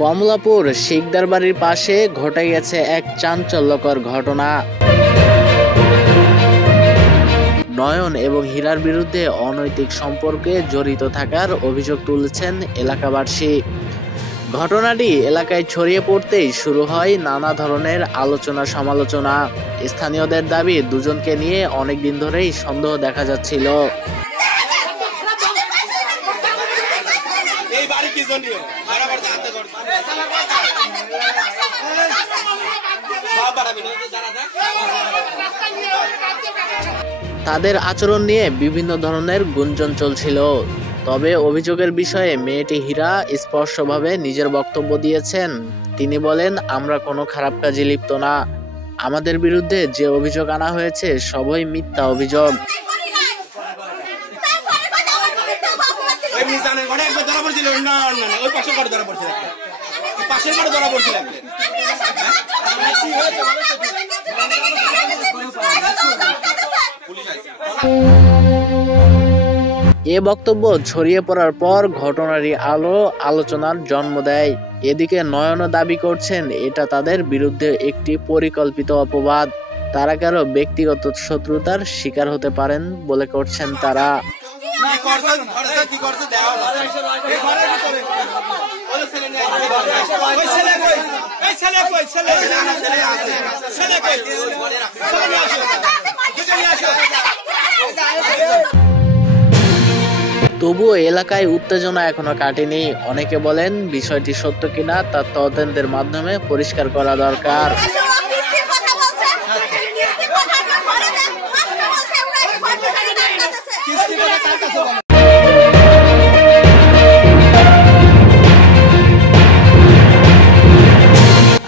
কমলাপুর শিকদার বাড়ির পাশে ঘটে গেছে এক চাঞ্চল্যকর ঘটনা। নয়ন এবং হীরার বিরুদ্ধে অনৈতিক সম্পর্কে জড়িত থাকার অভিযোগ তুলেছেন এলাকাবাসী। ঘটনাটি এলাকায় ছড়িয়ে পড়তেই শুরু হয় নানা ধরনের আলোচনা সমালোচনা। স্থানীয়দের দাবি, দুজনকে নিয়ে অনেকদিন ধরেই সন্দেহ দেখা যাচ্ছিল। তাদের আচরণ নিয়ে বিভিন্ন ধরনের গুঞ্জন চলছিল। তবে অভিযোগের বিষয়ে মেয়েটি হীরা স্পষ্টভাবে নিজের বক্তব্য দিয়েছেন। তিনি বলেন, আমরা কোনো খারাপ কাজে লিপ্ত না। আমাদের বিরুদ্ধে যে অভিযোগ আনা হয়েছে সবই মিথ্যা অভিযোগ। এ বক্তব্য ছড়িয়ে পড়ার পর ঘটনারই আলোচনার জন্ম দেয়। এদিকে নয়নও দাবি করছেন এটা তাদের বিরুদ্ধে একটি পরিকল্পিত অপবাদ। তারা কারো ব্যক্তিগত শত্রুতার শিকার হতে পারেন বলে করছেন তারা। তবুও এলাকায় উত্তেজনা এখনো কাটেনি। অনেকে বলেন বিষয়টি সত্য কিনা তা তদন্তের মাধ্যমে পরিষ্কার করা দরকার।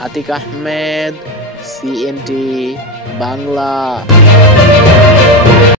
আতিক আহমেদ, CNT বাংলা।